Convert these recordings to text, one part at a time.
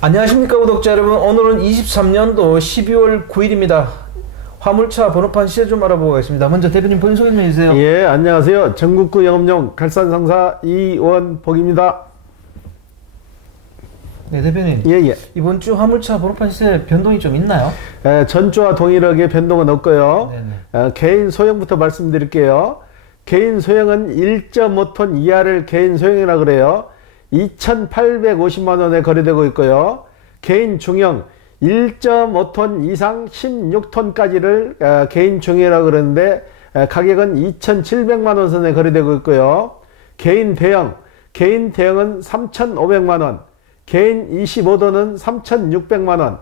안녕하십니까 구독자 여러분. 오늘은 23년도 12월 9일입니다. 화물차 번호판 시세 좀 알아보고 가겠습니다. 먼저 대표님 본인 소개 좀 해주세요. 예, 안녕하세요. 전국구 영업용 갈산상사 이원복입니다. 네, 대표님. 예. 이번 주 화물차 번호판 시세 변동이 좀 있나요? 전주와 동일하게 변동은 없고요. 개인 소형부터 말씀드릴게요. 개인 소형은 1.5톤 이하를 개인 소형이라 그래요. 2,850만 원에 거래되고 있고요. 개인 중형 1.5톤 이상 16톤까지를 개인 중형이라고 그러는데 가격은 2,700만 원 선에 거래되고 있고요. 개인 대형은 3,500만 원, 개인 25톤은 3,600만 원,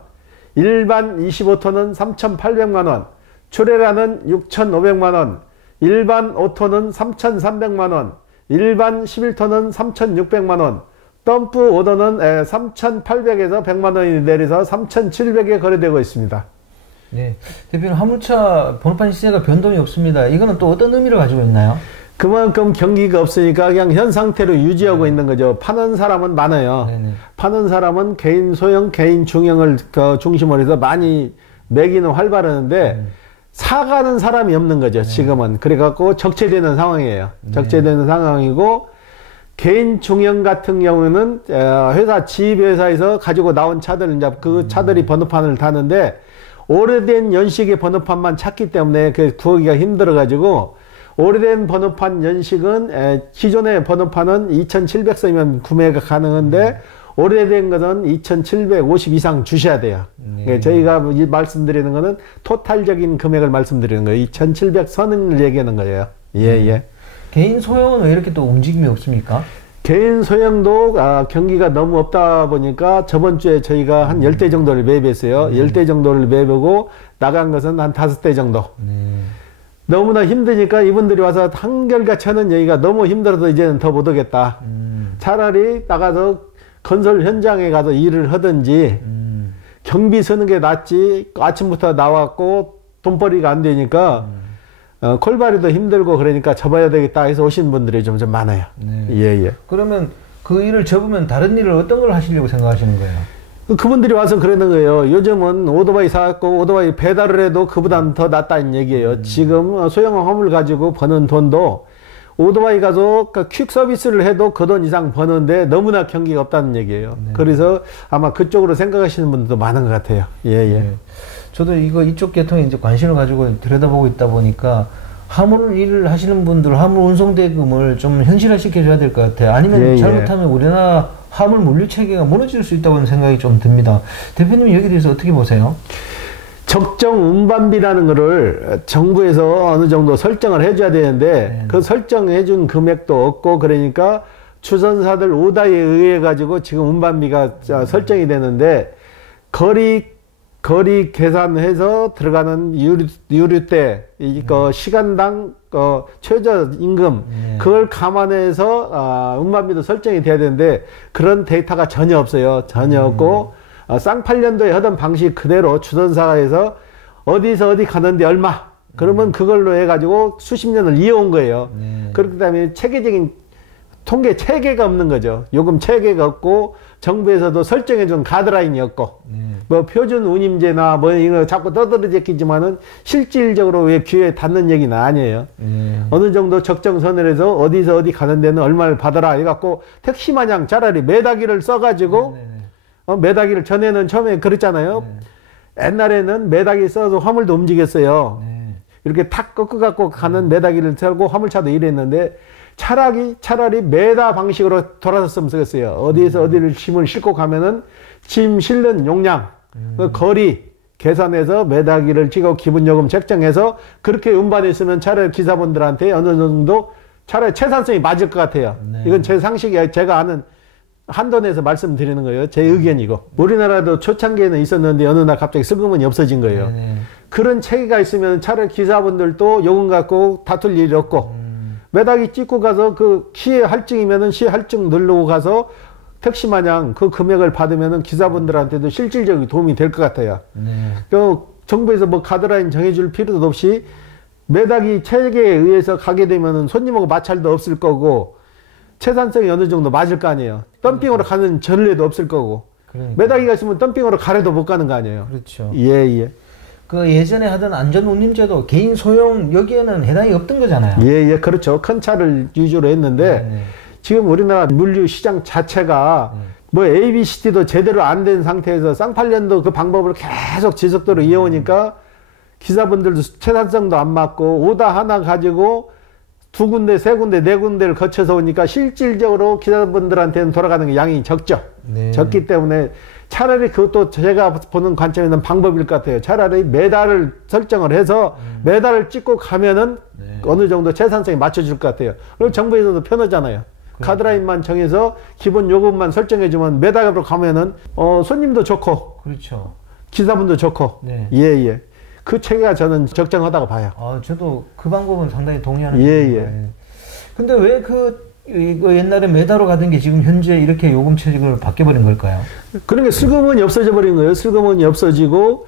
일반 25톤은 3,800만 원, 출애라는 6,500만 원, 일반 5톤은 3,300만 원, 일반 11톤은 3,600만원, 덤프 오더는 3,800에서 100만원이 내려서 3,700에 거래되고 있습니다. 네. 대표님, 화물차 번호판 시세가 변동이 없습니다. 이거는 또 어떤 의미를 가지고 있나요? 그만큼 경기가 없으니까 그냥 현 상태로 유지하고 있는 거죠. 파는 사람은 많아요. 네네. 파는 사람은 개인 소형, 개인 중형을 중심으로 해서 많이 매기는 활발하는데 사가는 사람이 없는 거죠. 지금은. 그래갖고 적체되는 상황이에요. 적체되는 상황이고, 개인 중형 같은 경우는 회사 지입회사에서 가지고 나온 차들, 이제 그 차들이 번호판을 타는데 오래된 연식의 번호판만 찾기 때문에 그 구하기가 힘들어가지고, 오래된 번호판 연식은 기존의 번호판은 2,700선이면 구매가 가능한데 오래된 것은 2,750 이상 주셔야 돼요. 저희가 말씀드리는 거는 토탈적인 금액을 말씀드리는 거예요. 2,700선을 얘기하는 거예요. 예. 개인 소형은 왜 이렇게 또 움직임이 없습니까? 개인 소형도 경기가 너무 없다 보니까 저번 주에 저희가 한 10대 정도를 매입했어요. 10대 정도를 매입하고 나간 것은 한 5대 정도. 너무나 힘드니까 이분들이 와서 한결같이 하는 얘기가 너무 힘들어서 이제는 더 못 오겠다. 차라리 나가서 건설 현장에 가서 일을 하든지 경비 서는 게 낫지. 아침부터 나왔고 돈벌이가 안 되니까 콜발이도 힘들고 그러니까 접어야 되겠다 해서 오신 분들이 좀 많아요. 예. 그러면 그 일을 접으면 다른 일을 어떤 걸 하시려고 생각하시는 거예요? 그분들이 와서 그러는 거예요. 요즘은 오토바이 사갖고 오토바이 배달을 해도 그보다는 더 낫다는 얘기예요. 지금 소형 화물 가지고 버는 돈도 오토바이 가서 퀵 서비스를 해도 그 돈 이상 버는데 너무나 경기가 없다는 얘기예요. 그래서 아마 그쪽으로 생각하시는 분들도 많은 것 같아요. 예. 저도 이쪽 계통에 이제 관심을 가지고 들여다보고 있다 보니까 화물 일을 하시는 분들 화물 운송 대금을 좀 현실화 시켜줘야 될 것 같아요. 아니면 잘못하면 우리나라 화물 물류 체계가 무너질 수 있다고 하는 생각이 좀 듭니다. 대표님은 여기에 대해서 어떻게 보세요? 적정 운반비라는 거를 정부에서 어느 정도 설정을 해줘야 되는데 그 설정해준 금액도 없고 그러니까 추선사들 오다에 의해 가지고 지금 운반비가 설정이 되는데 거리 계산해서 들어가는 유류대 이거 시간당 최저임금 그걸 감안해서 운반비도 설정이 돼야 되는데 그런 데이터가 전혀 없어요. 전혀 없고 쌍팔년도에 하던 방식 그대로 추선사에서 어디서 어디 가는데 얼마 그러면 그걸로 해가지고 수십 년을 이어온 거예요. 그렇기 때문에 체계적인 통계 체계가 없는 거죠. 요금 체계가 없고 정부에서도 설정해준 가드라인이 없고 뭐 표준 운임제나 뭐 이거 자꾸 떠들어졌겠지만은 실질적으로 왜 귀에 닿는 얘기는 아니에요. 어느 정도 적정선을 해서 어디서 어디 가는 데는 얼마를 받아라 해갖고 택시 마냥 차라리 매다기를 써가지고 매다기를 전에는 처음에 그랬잖아요. 옛날에는 매다기 써서 화물도 움직였어요. 이렇게 탁 꺾어갖고 가는 매다기를 쓰고 화물차도 일했는데 차라리 매다 방식으로 돌아섰으면 쓰겠어요. 어디에서 어디를 짐을 싣고 가면은 짐 실는 용량, 그 거리 계산해서 매다기를 찍고 기본요금 책정해서 그렇게 운반했으면 차라리 기사분들한테 어느 정도 차라리 채산성이 맞을 것 같아요. 이건 제 상식이에요. 제가 아는 한돈에서 말씀드리는 거예요. 제 의견이고. 우리나라도 초창기에는 있었는데 어느 날 갑자기 슬그머니 없어진 거예요. 그런 체계가 있으면 차라리 기사분들도 요금 갖고 다툴 일이 없고 매다기 찍고 가서 그 시의 할증이면은 시 할증 누르고 가서 택시 마냥 그 금액을 받으면은 기사분들한테도 실질적인 도움이 될 것 같아요. 정부에서 뭐 가드라인 정해줄 필요도 없이 매다기 체계에 의해서 가게 되면은 손님하고 마찰도 없을 거고 채산성이 어느 정도 맞을 거 아니에요. 덤핑으로 가는 전례도 없을 거고 그러니까. 매다기가 있으면 덤핑으로 가래도 못 가는 거 아니에요. 그렇죠. 예, 예. 그 예전에 하던 안전운임제도 개인 소형 여기에는 해당이 없던 거잖아요. 예, 예, 그렇죠. 큰 차를 위주로 했는데 네. 지금 우리나라 물류 시장 자체가 뭐 ABCD도 제대로 안 된 상태에서 쌍팔년도 그 방법을 계속 지속적으로 이어오니까 기사분들도 채산성도 안 맞고 오다 하나 가지고 두 군데, 세 군데, 네 군데를 거쳐서 오니까 실질적으로 기사분들한테는 돌아가는 게 양이 적죠. 네. 적기 때문에 차라리 그것도 제가 보는 관점에는 방법일 것 같아요. 차라리 매달을 설정을 해서 매달을 찍고 가면은 네. 어느 정도 채산성이 맞춰질 것 같아요. 그리고 정부에서도 편하잖아요. 가드라인만 정해서 기본 요금만 설정해주면 매달으로 가면은 손님도 좋고 그렇죠. 기사분도 좋고 네. 예예. 그 체계가 저는 적정하다고 봐요. 저도 그 방법은 상당히 동의하는 예, 부분입니다. 예. 근데 왜 이거 옛날에 매다로 가던 게 지금 현재 이렇게 요금 체계로 바뀌어버린 걸까요? 그러니까 슬그머니 없어져 버린 거예요. 슬그머니 없어지고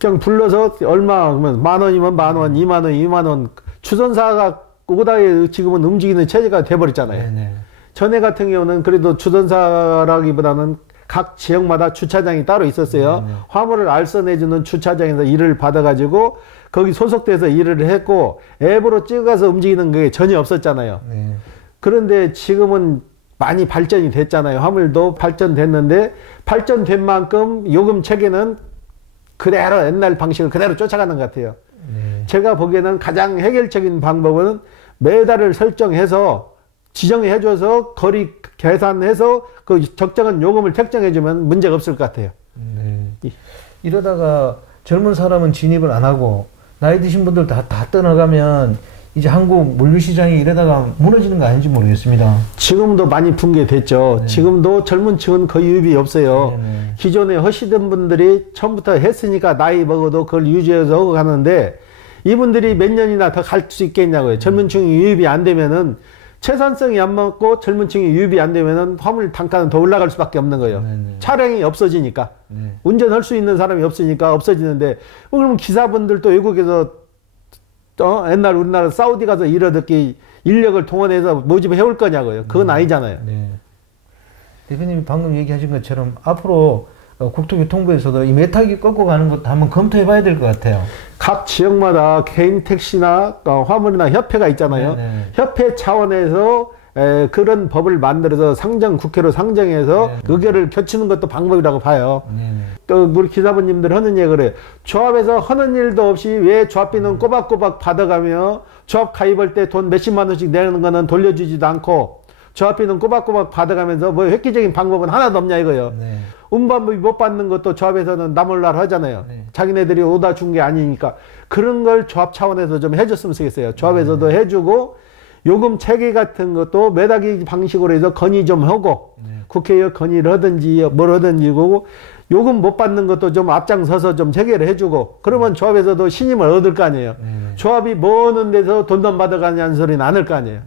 그냥 불러서 얼마 그러면 10,000원이면 10,000원, 20,000원, 20,000원 추전사가 오다에 지금은 움직이는 체제가 돼버렸잖아요. 네네. 전에 같은 경우는 그래도 추전사라기보다는 각 지역마다 주차장이 따로 있었어요. 네네. 화물을 알선해주는 주차장에서 일을 받아가지고 거기 소속돼서 일을 했고 앱으로 찍어서 움직이는 게 전혀 없었잖아요. 네. 그런데 지금은 많이 발전이 됐잖아요. 화물도 발전됐는데 발전된 만큼 요금 체계는 그대로 옛날 방식을 그대로 쫓아가는 것 같아요. 네. 제가 보기에는 가장 해결적인 방법은 매달을 설정해서 지정해줘서 거리 계산해서 그 적정한 요금을 책정해주면 문제가 없을 것 같아요. 네. 이러다가 젊은 사람은 진입을 안 하고 나이 드신 분들 다 떠나가면 이제 한국 물류시장이 이러다가 무너지는 거 아닌지 모르겠습니다. 지금도 많이 붕괴됐죠. 네. 지금도 젊은 층은 거의 유입이 없어요. 네네. 기존에 하시던 분들이 처음부터 했으니까 나이 먹어도 그걸 유지해서 가는데 이분들이 몇 년이나 더 갈 수 있겠냐고요. 젊은 층이 유입이 안 되면은 채산성이 안 맞고 젊은 층이 유입이 안 되면은 화물 단가는 더 올라갈 수밖에 없는 거예요. 네네. 차량이 없어지니까. 네. 운전할 수 있는 사람이 없으니까 없어지는데 그러면 기사분들도 외국에서 옛날 우리나라 사우디 가서 일하듯이 인력을 동원해서 모집해 올 거냐고요. 그건 아니잖아요. 네. 대표님이 방금 얘기하신 것처럼 앞으로 국토교통부에서도 이 메타기 꺾고 가는 것도 한번 검토해 봐야 될 것 같아요. 각 지역마다 개인 택시나 화물이나 협회가 있잖아요. 네네. 협회 차원에서 그런 법을 만들어서 국회로 상정해서 네네. 의견을 겹치는 것도 방법이라고 봐요. 네네. 또 우리 기사분님들 하는 얘기 그래요. 조합에서 하는 일도 없이 왜 조합비는 꼬박꼬박 받아가며 조합 가입할 때 돈 몇십만 원씩 내는 거는 돌려주지도 않고 조합비는 꼬박꼬박 받아가면서 뭐 획기적인 방법은 하나도 없냐 이거요. 네. 운반비 못 받는 것도 조합에서는 나몰라라 하잖아요. 네. 자기네들이 오다 준 게 아니니까 그런 걸 조합 차원에서 좀 해줬으면 좋겠어요. 조합에서도 해주고 요금 체계 같은 것도 매다기 방식으로 해서 건의 좀 하고 국회에 건의를 하든지 뭘 하든지 고 요금 못 받는 것도 좀 앞장서서 좀 체계를 해주고 그러면 조합에서도 신임을 얻을 거 아니에요. 조합이 뭐 하는 데서 돈도 받아가냐는 소리는 안 할 거 아니에요.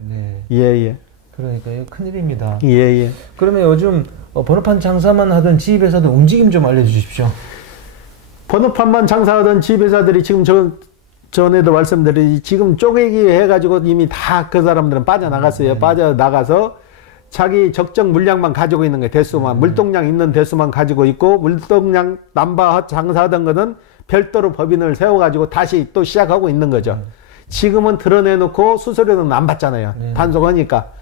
예예. 그러니까 이거 큰일입니다. 예예. 그러면 요즘 번호판 장사만 하던 지입회사들 움직임 좀 알려주십시오. 번호판만 장사하던 지입회사들이 지금 전에도 말씀드렸지 지금 쪼개기 해가지고 이미 다 그 사람들은 빠져나갔어요. 빠져나가서 자기 적정 물량만 가지고 있는 거예요. 대수만 물동량 있는 대수만 가지고 있고 물동량 남바 장사하던 거는 별도로 법인을 세워가지고 다시 또 시작하고 있는 거죠. 지금은 드러내놓고 수수료는 안 받잖아요. 단속하니까.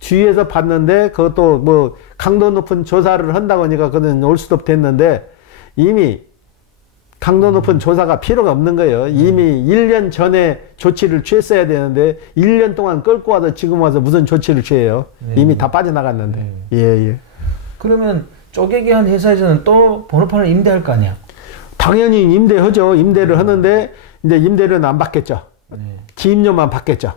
뒤에서 봤는데 그것도 뭐 강도 높은 조사를 한다고 하니까 그건 올 수도 됐는데 이미 강도 높은 조사가 필요가 없는 거예요. 이미 1년 전에 조치를 취했어야 되는데 1년 동안 끌고 와서 지금 와서 무슨 조치를 취해요. 이미 다 빠져나갔는데. 예. 그러면 쪼개기 한 회사에서는 또 번호판을 임대할 거 아니야? 당연히 임대하죠. 임대를 하는데 이제 임대료는 안 받겠죠. 지임료만 받겠죠.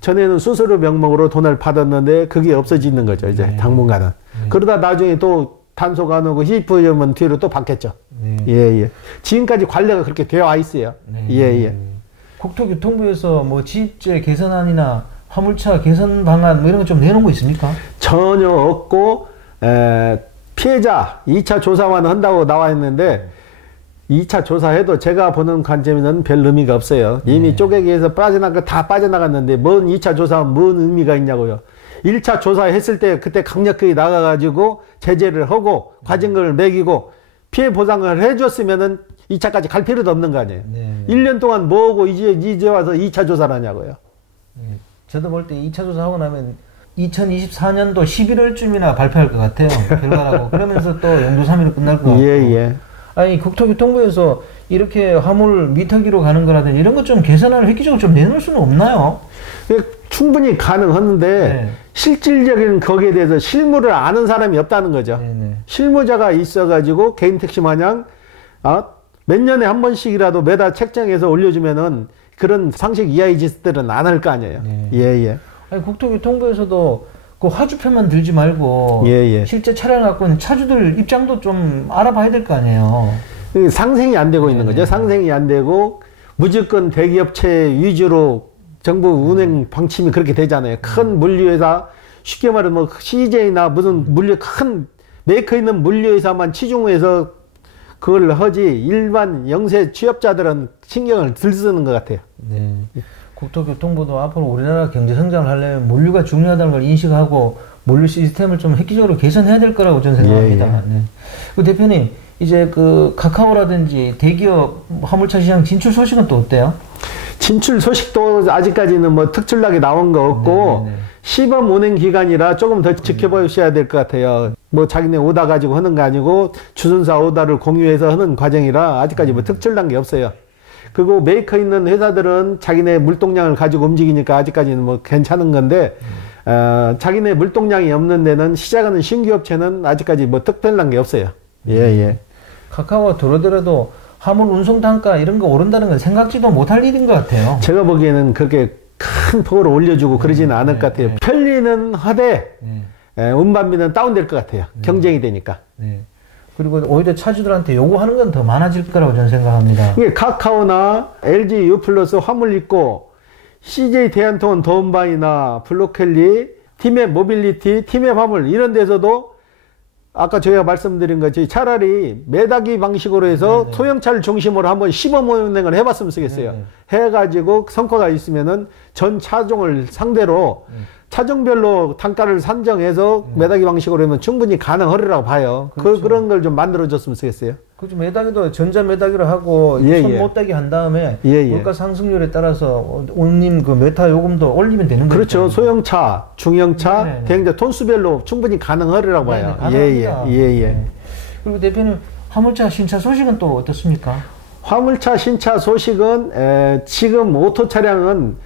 전에는 수수료 명목으로 돈을 받았는데 그게 없어지는 거죠. 이제 당분간은. 그러다 나중에 또 단속 안 오고 히프하면 뒤로 또 받겠죠. 예. 지금까지 관례가 그렇게 되어 있어요. 예. 국토교통부에서 뭐 지입제 개선안이나 화물차 개선 방안 뭐 이런 거 좀 내놓은 거 있습니까? 전혀 없고 피해자 2차 조사만 한다고 나와 있는데 2차 조사해도 제가 보는 관점에는 별 의미가 없어요. 이미 쪼개기에서 다 빠져나갔는데 뭔 2차 조사하면 뭔 의미가 있냐고요. 1차 조사했을 때 그때 강력하게 나가가지고 제재를 하고 과징금을 매기고 피해 보상을 해줬으면은 2차까지 갈 필요도 없는 거 아니에요. 네. 1년 동안 뭐하고 이제 와서 2차 조사를 하냐고요. 네. 저도 볼 때 2차 조사하고 나면 2024년도 11월쯤이나 발표할 것 같아요. 결과라고. 그러면서 또 연도 3일로 끝날 것 같고. 예. 아니, 국토교통부에서 이렇게 화물 미터기로 가는 거라든지 이런 것 좀 개선을 획기적으로 좀 내놓을 수는 없나요? 충분히 가능하는데 네. 실질적인 거기에 대해서 실무를 아는 사람이 없다는 거죠. 네네. 실무자가 있어가지고 개인 택시 마냥 몇 년에 한 번씩이라도 매달 책정해서 올려주면은 그런 상식 이하의 짓들은 안 할 거 아니에요. 네. 예. 아니, 국토교통부에서도 그 화주표만 들지 말고 실제 차량 갖고 있는 차주들 입장도 좀 알아봐야 될 거 아니에요. 상생이 안 되고 있는 거죠. 상생이 안 되고 무조건 대기업체 위주로 정부 운행 방침이 그렇게 되잖아요. 큰 물류회사, 쉽게 말하면 뭐 CJ나 무슨 물류 큰 메이커 있는 물류회사만 치중해서 그걸 하지 일반 영세 취업자들은 신경을 덜 쓰는 것 같아요. 네. 국토교통부도 앞으로 우리나라 경제 성장을 하려면 물류가 중요하다는 걸 인식하고 물류 시스템을 좀 획기적으로 개선해야 될 거라고 저는 생각합니다. 네. 그 대표님, 이제 그 카카오라든지 대기업 화물차 시장 진출 소식은 또 어때요? 진출 소식도 아직까지는 뭐 특출나게 나온 거 없고 시범 운행 기간이라 조금 더 지켜보셔야 될 것 같아요. 뭐 자기네 오다 가지고 하는 거 아니고 주선사 오다를 공유해서 하는 과정이라 아직까지 뭐 특출난 게 없어요. 그리고 메이커 있는 회사들은 자기네 물동량을 가지고 움직이니까 아직까지는 뭐 괜찮은 건데 자기네 물동량이 없는 데는 시작하는 신규 업체는 아직까지 뭐 특별한 게 없어요. 예. 카카오가 들어오더라도 화물 운송 단가 이런 거 오른다는 건 생각지도 못할 일인 것 같아요. 제가 보기에는 그렇게 큰 폭으로 올려주고 그러지는 않을 것 같아요. 편리는 하되 운반비는 다운될 것 같아요. 경쟁이 되니까. 그리고 오히려 차주들한테 요구하는 건 더 많아질 거라고 저는 생각합니다. 이게 카카오나 LG U+, 화물 있고 CJ 대한통운 더운바이나 블루켈리, 티맵 모빌리티, 티맵 화물 이런 데서도 아까 저희가 말씀드린 것이 차라리 매다기 방식으로 해서 소형차를 중심으로 한번 시범 운행을 해봤으면 쓰겠어요. 해가지고 성과가 있으면은 전 차종을 상대로 차종별로 단가를 산정해서 매다기 방식으로 하면 충분히 가능하리라고 봐요. 그렇죠. 그런 걸 좀 만들어줬으면 쓰겠어요. 그렇죠. 매다기도 전자 매다기로 하고 손 못다기 한 다음에 물가 상승률에 따라서 운임 그 메타 요금도 올리면 되는 거죠. 그렇죠. 소형차, 중형차, 대행자 톤수별로 충분히 가능하리라고 봐요. 예. 그리고 대표님 화물차 신차 소식은 또 어떻습니까? 화물차 신차 소식은 지금 오토 차량은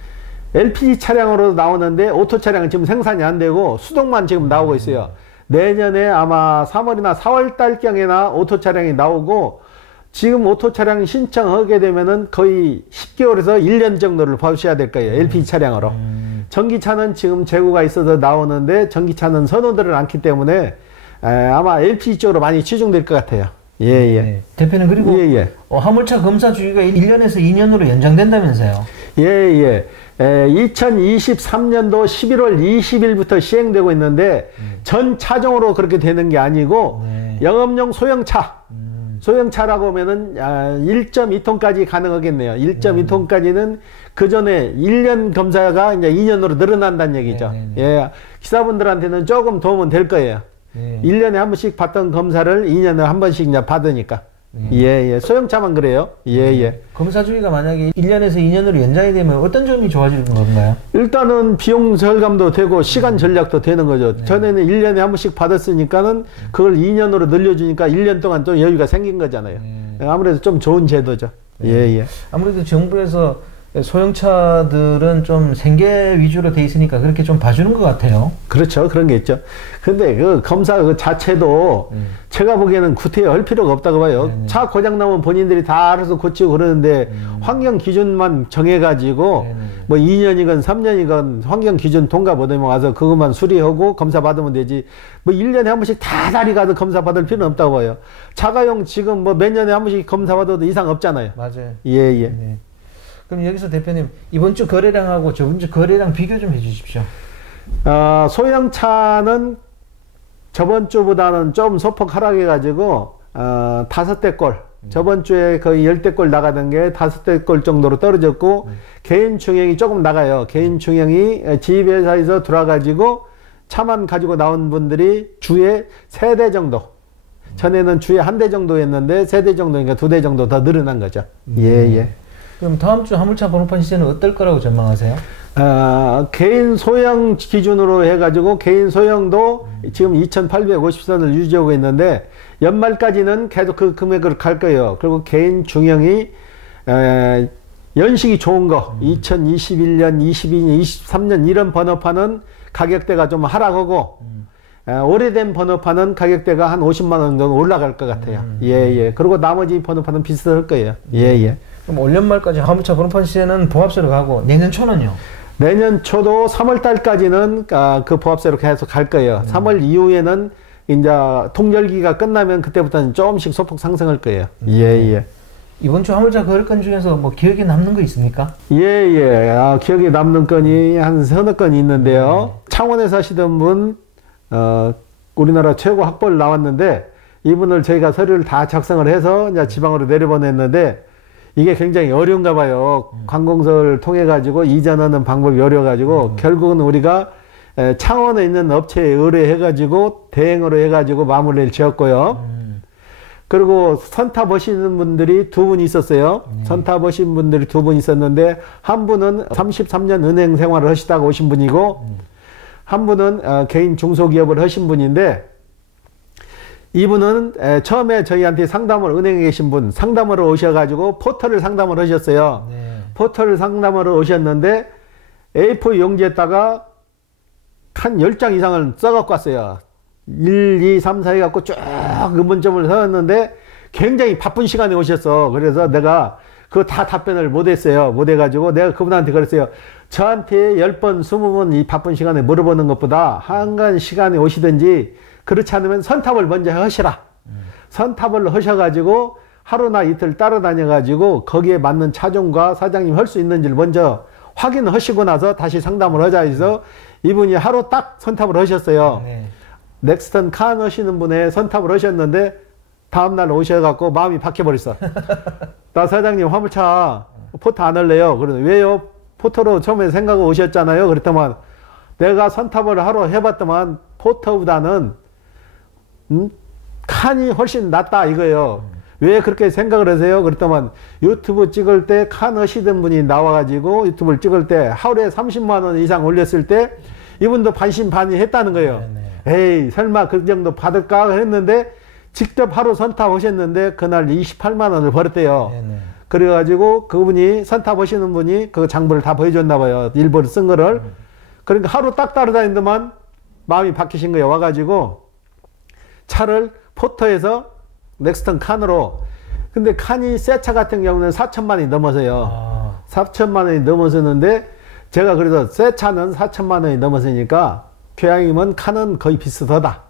LPG 차량으로 나오는데 오토 차량은 지금 생산이 안 되고 수동만 지금 나오고 있어요. 내년에 아마 3월이나 4월 달경에나 오토 차량이 나오고 지금 오토 차량 신청하게 되면은 거의 10개월에서 1년 정도를 보셔야 될 거예요. LPG 차량으로. 전기차는 지금 재고가 있어서 나오는데 전기차는 선호들을 않기 때문에 아마 LPG 쪽으로 많이 치중될 것 같아요. 예. 대표님 그리고 화물차 검사 주기가 1년에서 2년으로 연장된다면서요? 예. 2023년도 11월 20일부터 시행되고 있는데 전 차종으로 그렇게 되는 게 아니고 영업용 소형차 소형차라고 하면은 1.2톤까지 가능하겠네요. 1.2톤까지는 그 전에 1년 검사가 이제 2년으로 늘어난다는 얘기죠. 예, 기사분들한테는 조금 도움은 될 거예요. 1년에 한 번씩 받던 검사를 2년에 한 번씩 이제 받으니까. 예. 소형차만 그래요. 예. 검사 주기가 만약에 1년에서 2년으로 연장이 되면 어떤 점이 좋아지는 건가요? 일단은 비용 절감도 되고 시간 전략도 되는 거죠. 전에는 1년에 한 번씩 받았으니까는 그걸 2년으로 늘려주니까 1년 동안 좀 여유가 생긴 거잖아요. 아무래도 좀 좋은 제도죠. 예. 아무래도 정부에서 소형차들은 좀 생계 위주로 돼 있으니까 그렇게 좀 봐주는 것 같아요. 그렇죠. 그런 게 있죠. 근데 그 검사 그 자체도 제가 보기에는 구태여 필요가 없다고 봐요. 차 고장 나면 본인들이 다 알아서 고치고 그러는데 환경 기준만 정해가지고 뭐 2년이건 3년이건 환경 기준 통과 못하면 와서 그것만 수리하고 검사 받으면 되지. 뭐 1년에 한 번씩 다 다리 가서 검사 받을 필요는 없다고 봐요. 자가용 지금 뭐 몇 년에 한 번씩 검사 받아도 이상 없잖아요. 맞아요. 예. 그럼 여기서 대표님 이번 주 거래량하고 저번 주 거래량 비교 좀 해주십시오. 소형차는 저번 주보다는 좀 소폭 하락해가지고 5대꼴 저번 주에 거의 10대꼴 나가던 게 5대꼴 정도로 떨어졌고 개인 중형이 조금 나가요. 개인 중형이 지입회사에서 들어와가지고 차만 가지고 나온 분들이 주에 3대 정도. 전에는 주에 1대 정도였는데 3대 정도니까 2대 정도 더 늘어난 거죠. 예. 그럼 다음 주 화물차 번호판 시세는 어떨 거라고 전망하세요? 개인 소형 기준으로 해가지고 개인 소형도 지금 2,850선을 유지하고 있는데 연말까지는 계속 그 금액을 갈 거예요. 그리고 개인 중형이 연식이 좋은 거 2021년, 22년, 23년 이런 번호판은 가격대가 좀 하락하고 오래된 번호판은 가격대가 한 50만 원 정도 올라갈 것 같아요. 예. 그리고 나머지 번호판은 비슷할 거예요. 예. 그럼 올 연말까지 화물차 번호판 시세는 보합세로 가고 내년 초는요? 내년 초도 3월 달까지는 그 보합세로 계속 갈 거예요. 3월 이후에는 이제 통절기가 끝나면 그때부터는 조금씩 소폭 상승할 거예요. 예. 이번 주 화물차 거래건 중에서 뭐 기억에 남는 거 있습니까? 예. 기억에 남는 건이 한 서너 건이 있는데요. 창원에 사시던 분, 우리나라 최고 학벌 나왔는데 이분을 저희가 서류를 다 작성을 해서 이제 지방으로 내려보냈는데 이게 굉장히 어려운가 봐요. 관공서를 통해 가지고 이전하는 방법이 어려워 가지고 결국은 우리가 창원에 있는 업체에 의뢰해 가지고 대행으로 해 가지고 마무리를 지었고요. 그리고 선탑 오시는 분들이 2분 있었어요. 선탑 오신 분들이 2분 있었는데 한 분은 33년 은행 생활을 하시다가 오신 분이고 한 분은 개인 중소기업을 하신 분인데 이분은 처음에 저희한테 상담을 은행에 계신 분 상담으로 오셔가지고 포털을 상담을 하셨어요. 포털을 상담으로 오셨는데 A4 용지에다가 한 10장 이상을 써갖고 왔어요. 1, 2, 3, 4 해갖고 쭉 의문점을 써놨는데 굉장히 바쁜 시간에 오셨어. 그래서 내가 그거 다 답변을 못했어요. 못해가지고 내가 그분한테 그랬어요. 저한테 10번, 20번 이 바쁜 시간에 물어보는 것보다 한간 시간에 오시든지 그렇지 않으면 선탑을 먼저 하시라. 선탑을 하셔가지고 하루나 이틀 따라다녀가지고 거기에 맞는 차종과 사장님 할 수 있는지를 먼저 확인하시고 나서 다시 상담을 하자 해서 이분이 하루 딱 선탑을 하셨어요. 넥스턴 칸 하시는 분에 선탑을 하셨는데 다음날 오셔갖고 마음이 바뀌어버렸어. 나 사장님 화물차 포터 안 할래요. 그러더니 왜요? 포터로 처음에 생각하고 오셨잖아요. 그랬더만 내가 선탑을 하러 해봤더만 포터보다는 칸이 훨씬 낫다 이거예요. 왜 그렇게 생각을 하세요? 그랬더만 유튜브 찍을 때 칸 하시던 분이 나와가지고 유튜브를 찍을 때 하루에 30만 원 이상 올렸을 때 이분도 반신반의했다는 거예요. 에이 설마 그 정도 받을까 했는데 직접 하루 선탑하셨는데 그날 28만 원을 벌었대요. 그래가지고 그분이 선탑하시는 분이 그 장부를 다 보여줬나 봐요. 일부러 쓴 거를. 그러니까 하루 딱 따라다니더만 마음이 바뀌신 거예요. 와가지고 차를 포터에서 넥스턴 칸으로. 근데 칸이 새 차 같은 경우는 4천만 원이 넘어서요. 4천만 원이 넘어서는데 제가 그래서 새 차는 4천만 원이 넘어서니까 교양이면 칸은 거의 비슷하다.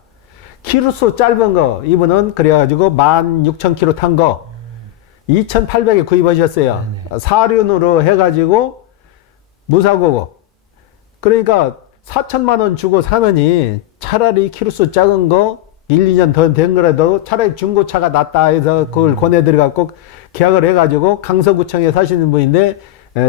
키로수 짧은 거 이분은 그래가지고 16,000km 탄 거 2,800에 구입하셨어요. 사륜으로 해가지고 무사고고. 그러니까 4천만 원 주고 사느니 차라리 키로수 작은 거 1, 2년 더 된 거라도 차라리 중고차가 낫다 해서 그걸 권해드려갖고 계약을 해가지고 강서구청에 사시는 분인데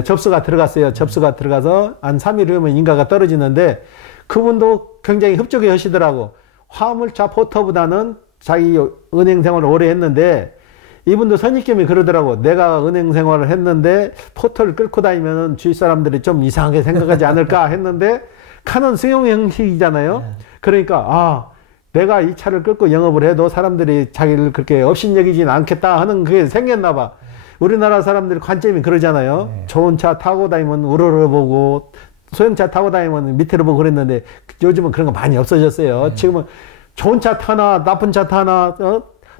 접수가 들어갔어요. 접수가 들어가서 한 3일 후면 인가가 떨어지는데 그분도 굉장히 흡족해 하시더라고. 화물차 포터보다는 자기 은행 생활을 오래 했는데 이분도 선입견이 그러더라고. 내가 은행 생활을 했는데 포터를 끌고 다니면 주위 사람들이 좀 이상하게 생각하지 않을까 했는데 칸은 승용 형식이잖아요. 그러니까 내가 이 차를 끌고 영업을 해도 사람들이 자기를 그렇게 업신여기진 않겠다 하는 그게 생겼나 봐. 우리나라 사람들이 관점이 그러잖아요. 좋은 차 타고 다니면 우러러 보고 소형차 타고 다니면 밑으로 보고 그랬는데 요즘은 그런 거 많이 없어졌어요. 지금은 좋은 차 타나 나쁜 차 타나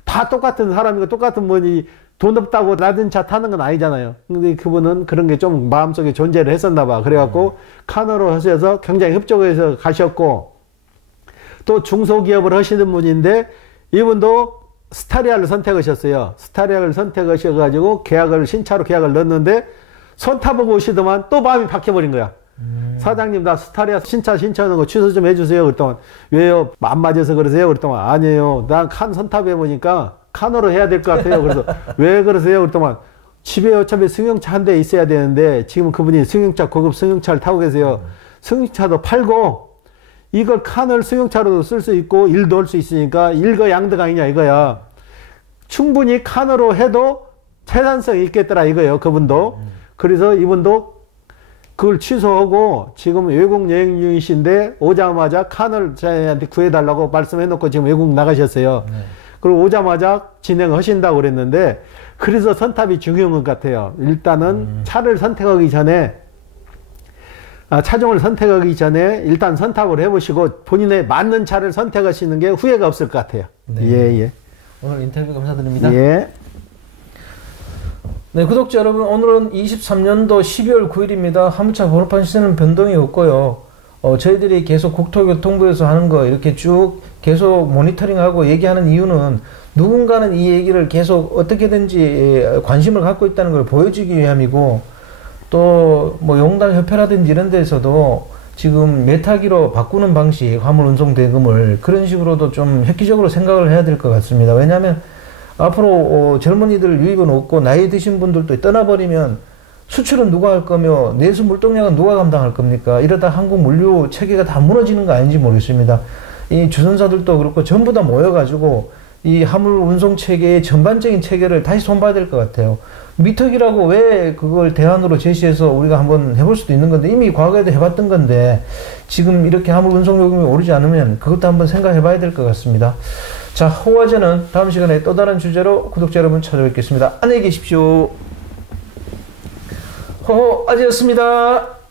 다 똑같은 사람이고 똑같은 뭐니 돈 없다고 낮은 차 타는 건 아니잖아요. 근데 그분은 그런 게 좀 마음속에 존재를 했었나 봐. 그래갖고 카노로 하셔서 굉장히 흡족해서 가셨고 또 중소기업을 하시는 분인데 이분도 스타리아를 선택하셨어요. 스타리아를 선택하셔가지고 신차로 계약을 넣었는데 선타보고 오시더만 또 마음이 바뀌어버린 거야. 사장님 나 스타리아 신차 신청하는 거 취소 좀 해주세요. 그랬더니 왜요? 안 맞아서 그러세요? 그랬더니 아니에요. 난 칸 선탑해보니까 칸으로 해야 될 것 같아요. 그래서 왜 그러세요? 그랬더니 집에 어차피 승용차 한 대 있어야 되는데 지금 그분이 승용차 고급 승용차를 타고 계세요. 승용차도 팔고 이걸 칸을 승용차로도 쓸 수 있고 일도 할 수 있으니까 일거양득 아니냐 이거야. 충분히 칸으로 해도 생산성이 있겠더라 이거예요. 그분도. 그래서 이분도 그걸 취소하고 지금 외국 여행 중이신데 오자마자 칸을 저희한테 구해달라고 말씀해놓고 지금 외국 나가셨어요. 그리고 오자마자 진행하신다고 그랬는데 그래서 선탑이 중요한 것 같아요. 일단은 차를 선택하기 전에 차종을 선택하기 전에 일단 선탑을 해보시고 본인의 맞는 차를 선택하시는 게 후회가 없을 것 같아요. 네. 예, 예. 오늘 인터뷰 감사드립니다. 예. 네, 구독자 여러분, 오늘은 23년도 12월 9일입니다. 화물차 번호판 시세는 변동이 없고요. 저희들이 계속 국토교통부에서 하는 거 이렇게 쭉 계속 모니터링하고 얘기하는 이유는 누군가는 이 얘기를 계속 어떻게든지 관심을 갖고 있다는 걸 보여주기 위함이고 또 뭐 용달협회라든지 이런 데서도 지금 메타기로 바꾸는 방식, 화물 운송 대금을 그런 식으로도 좀 획기적으로 생각을 해야 될 것 같습니다. 왜냐하면 앞으로 젊은이들 유입은 없고 나이 드신 분들도 떠나버리면 수출은 누가 할 거며 내수 물동량은 누가 감당할 겁니까? 이러다 한국 물류 체계가 다 무너지는 거 아닌지 모르겠습니다. 이 주선사들도 그렇고 전부 다 모여가지고 이 화물 운송 체계의 전반적인 체계를 다시 손봐야 될 것 같아요. 미터기라고 왜 그걸 대안으로 제시해서 우리가 한번 해볼 수도 있는 건데 이미 과거에도 해봤던 건데 지금 이렇게 화물 운송 요금이 오르지 않으면 그것도 한번 생각해 봐야 될 것 같습니다. 자, 호화제는 다음 시간에 또 다른 주제로 구독자 여러분 찾아뵙겠습니다. 안녕히 계십시오. 호호아제였습니다.